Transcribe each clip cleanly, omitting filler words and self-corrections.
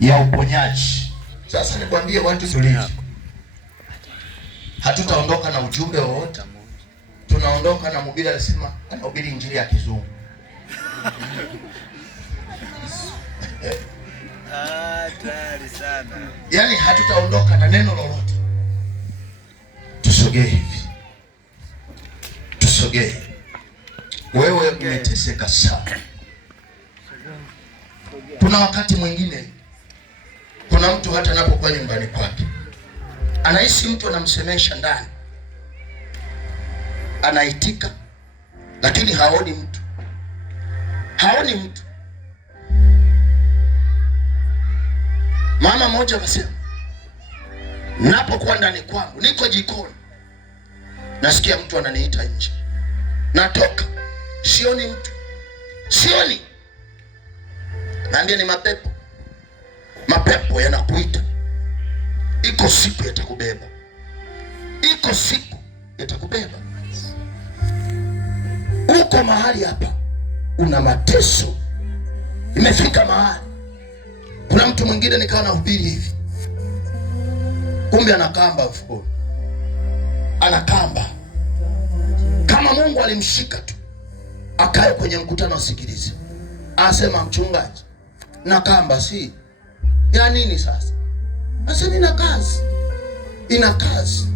ya uponyaji. Sasa nikwambie watu tulivu, hatutaondoka na ujumbe wowote. Tunaondoka na mhubiri alisema anahubiri injili ya kizungu. Tayari sana. Yaani hatutaondoka na neno lolote. Tusogee hivi. Tusogee. Wewe umeteseka sana. Kuna wakati mwingine kuna mtu hata anapokuwa nyumbani kwake anahisi mtu anamsemesha ndani, anaitika, lakini haoni mtu, haoni mtu. Mama mmoja akasema, napokuwa ndani kwangu, niko jikoni, nasikia mtu ananiita nje, natoka, sioni mtu, sioni. Naambia ni mapepo. Mapepo yanakuita. Iko siku yatakubeba, iko siku yatakubeba. Uko mahali hapa una mateso, imefika mahali. Kuna mtu mwingine nikawa nahubiri hivi, kumbe anakamba mfukoni, anakamba. Kama Mungu alimshika tu akae kwenye mkutano asikilize, asema mchungaji, na kamba si ya nini sasa? Asema ina kazi, ina kazi.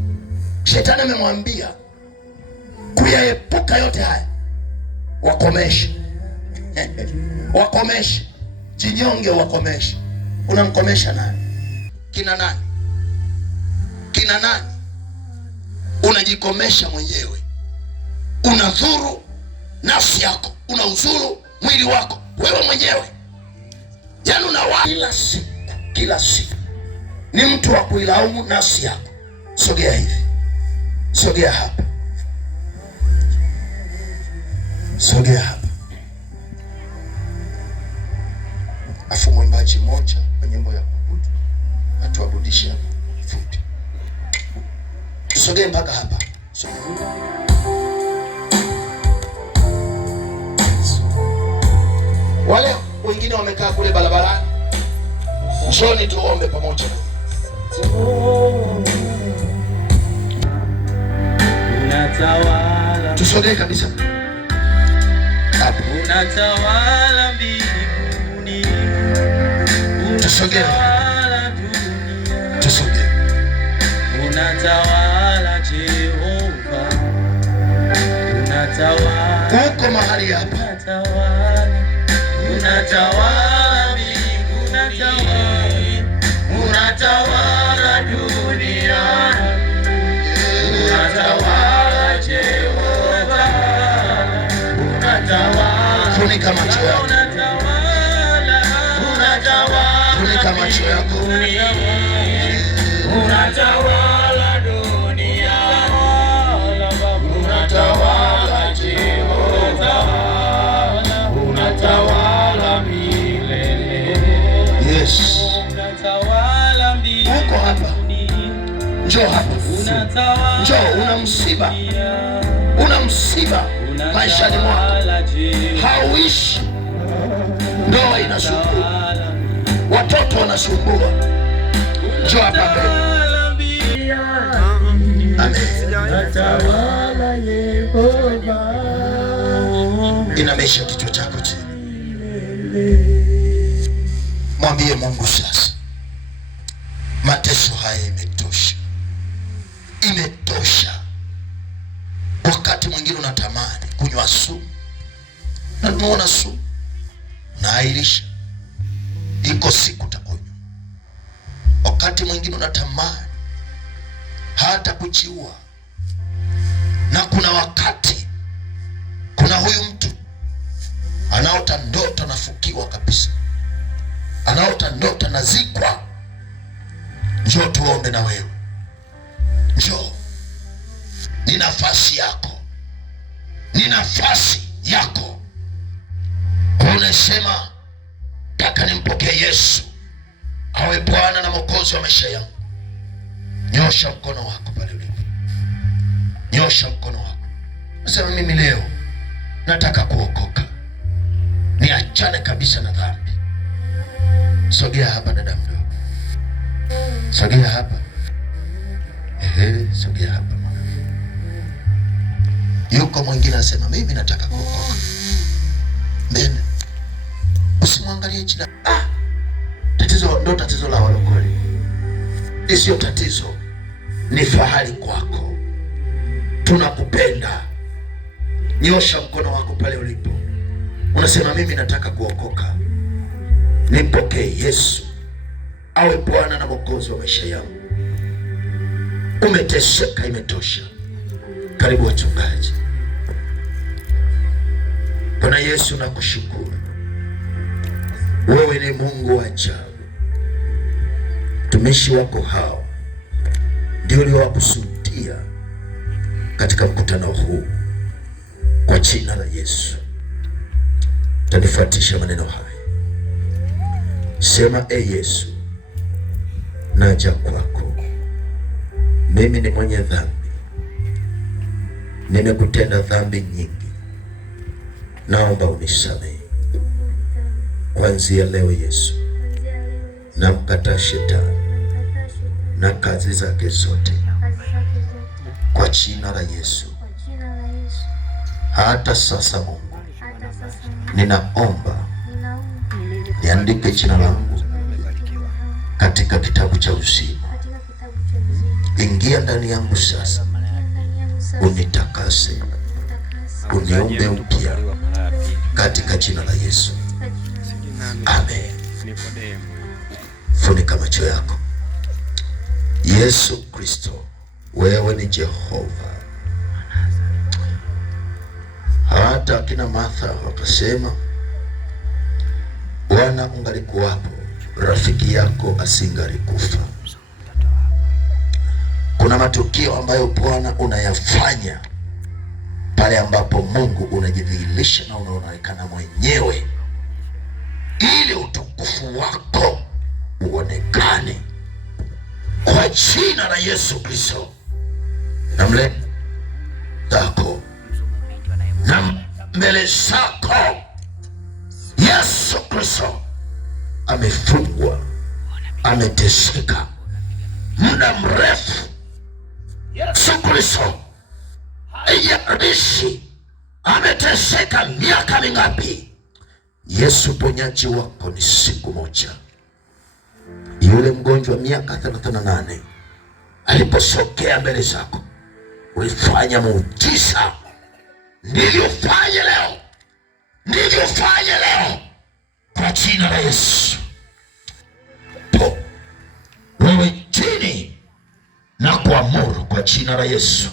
Shetani amemwambia kuyaepuka yote haya, wakomeshe. Wakomeshe, jinyonge, wakomeshe. Unamkomesha nani? Kina nani? Kina nani? Unajikomesha mwenyewe. Unadhuru nafsi yako, unaudhuru mwili wako wewe mwenyewe. Yaani kila siku ni mtu wa kuilaumu nafsi yako. Sogea hivi, sogea hapa, sogea hapa. Afu mwimbaji mmoja wa nyimbo ya kuabudu atuabudishe hapa fupi. Tusogee mpaka hapa. Wale wengine wamekaa kule barabarani, njoni tuombe pamoja. Unatawala, tusogee kabisa hapo. Unatawala mbinguni, tusogee, tusogee. Unatawala Jehova, unatawala, uko mahali hapa. Unatawala mbinguni, unatawala dunia, unatawala Jehova, unatawala. Funika macho yako, funika macho yako. Unatawala dunia, unatawala Jehova, unatawala milele. Yes. Unatawala mbinguni. Uko hapa. Njoo hapa. Njoo, una msiba maishani mwako. Hauishi. Ndoa inasumbua, watoto wanasumbua. Njoo hapa mbele. Amen. Inamisha kichwa chako chini. Mwambie Mungu sasa, mateso haya imetosha. Imetosha. Wakati mwingine unatamani kunywa sumu, na unaona sumu, unaahirisha. Iko siku utakunywa. Wakati mwingine unatamani hata kujiua, na kuna wakati, kuna huyu mtu anaota ndoto nafukiwa kabisa, anaota ndoto nazikwa. Njoo tuombe na wewe. Njoo, ni nafasi yako, ni nafasi yako. Unasema taka nimpokee Yesu awe Bwana na Mwokozi wa maisha yangu. Nyosha mkono wako pale ulipo, nyosha mkono wako. Nasema mimi leo nataka kuokoka, niachane kabisa na dhambi. Sogea hapa dada mdogo. Sogea hapa. Sogea hapa. Yuko mwingine anasema mimi nataka kuokoka. Mbele. Usimwangalie jina. Tatizo ndo tatizo la walokole. Sio tatizo. Ni fahari kwako. Tunakupenda. Nyosha mkono wako pale ulipo. Unasema mimi nataka kuokoka. Nimpokee Yesu awe Bwana na Mwokozi wa maisha yangu. Umeteseka, imetosha. Karibu wachungaji. Bwana Yesu, nakushukuru. Wewe ni Mungu wa ajabu. Tumishi wako hao ndio uliowakusudia katika mkutano huu. Kwa jina la Yesu tanifuatisha maneno haya. Sema, Yesu, naja kwako. Mimi ni mwenye dhambi. Nimekutenda dhambi nyingi. Naomba unisamehe. Kuanzia leo Yesu, namkataa shetani na kazi zake zote. Kwa jina la Yesu. Hata sasa Mungu, ninaomba niandike jina langu katika kitabu cha uzima. Ingia ndani yangu sasa, unitakase, uniumbe upya katika jina la Yesu. Amen. Funika macho yako. Yesu Kristo, wewe ni Jehova. Hata akina Martha wakasema, Bwana ungalikuwapo, rafiki yako asingalikufa. Kuna matukio ambayo Bwana unayafanya pale ambapo Mungu unajidhihirisha na unaonekana mwenyewe, ili utukufu wako uonekane. Kwa jina la Yesu Kristo, namleta zako na mbele zako. Yesu Kristo amefungwa, ameteseka muda mrefu. Yesu Kristo haijalishi ameteseka miaka mingapi. Yesu, ponyaji wako ni siku moja. Yule mgonjwa miaka 38 aliposokea mbele zako, ulifanya muujiza. Ndivyo fanye leo, ndivyo fanye leo kwa jina la Yesu. Wewe chini na kuamuru kwa jina la Yesu,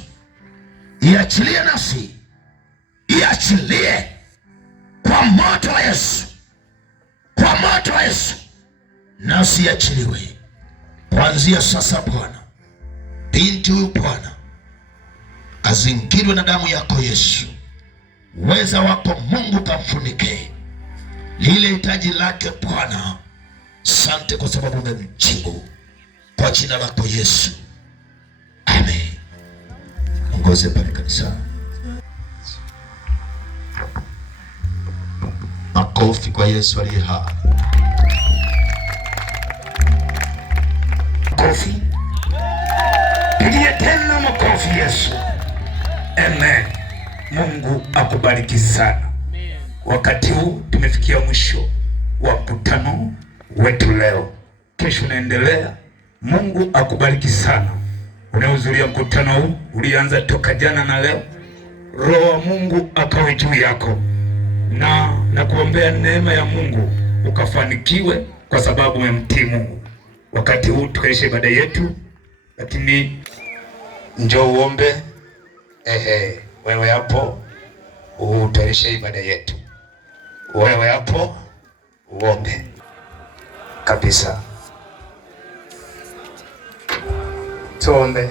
iachilie nafsi, iachilie kwa moto wa Yesu, kwa moto wa Yesu. Nafsi iachiliwe kuanzia sasa Bwana. Binti huyu Bwana azingirwe na damu yako Yesu. Uweza wako Mungu kamfunike lile hitaji lake Bwana. Asante kwa sababu umemjibu kwa jina lako Yesu. Amen. Ongoze pale kanisa. Makofi kwa Yesu aliye hai. Makofi. Pigie tena makofi Yesu. Amen. Mungu akubariki sana. Wakati huu tumefikia mwisho wa mkutano wetu leo. Kesho naendelea. Mungu akubariki sana. Unahudhuria mkutano huu ulianza toka jana na leo. Roho wa Mungu akawe juu yako, na kuombea neema ya Mungu ukafanikiwe kwa sababu umemtii Mungu. Wakati huu tukaisha ibada yetu, lakini njoo uombe. Wewe hapo utaisha ibada yetu. Wewe hapo uombe kabisa. Tuombe.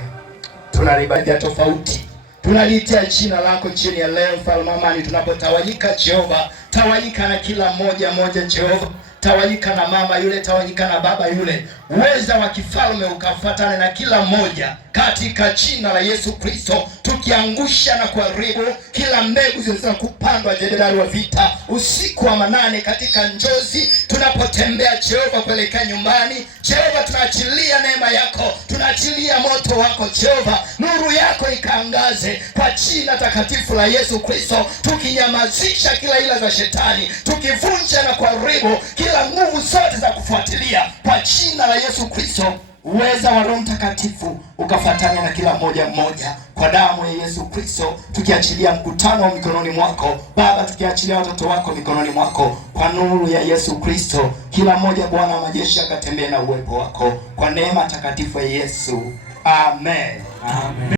Tuna ibada tofauti. Tunalitia jina lako chini ya leo Mfalme amani, tunapotawanyika Jehova, tawanyika na kila mmoja Jehova, tawanyika na mama yule, tawanyika na baba yule. uweza wa kifalme ukafuatane na kila mmoja katika jina la Yesu Kristo, tukiangusha na kuharibu kila mbegu zilizo kupandwa, jemadari wa vita, usiku wa manane katika njozi tunapotembea Jehova kuelekea nyumbani. Jehova, tunaachilia neema yako, tunaachilia moto wako Jehova, nuru yako ikaangaze kwa jina takatifu la Yesu Kristo, tukinyamazisha kila ila za shetani, tukivunja na kuharibu kila nguvu zote za kufuatilia kwa jina la Yesu Kristo. Uweza wa Roho Mtakatifu ukafuatana na kila mmoja kwa damu ya Yesu Kristo, tukiachilia mkutano wa mikononi mwako Baba, tukiachilia watoto wako mikononi mwako kwa nuru ya Yesu Kristo. Kila mmoja Bwana wa majeshi akatembea na uwepo wako kwa neema takatifu ya Yesu. Amen. Amen.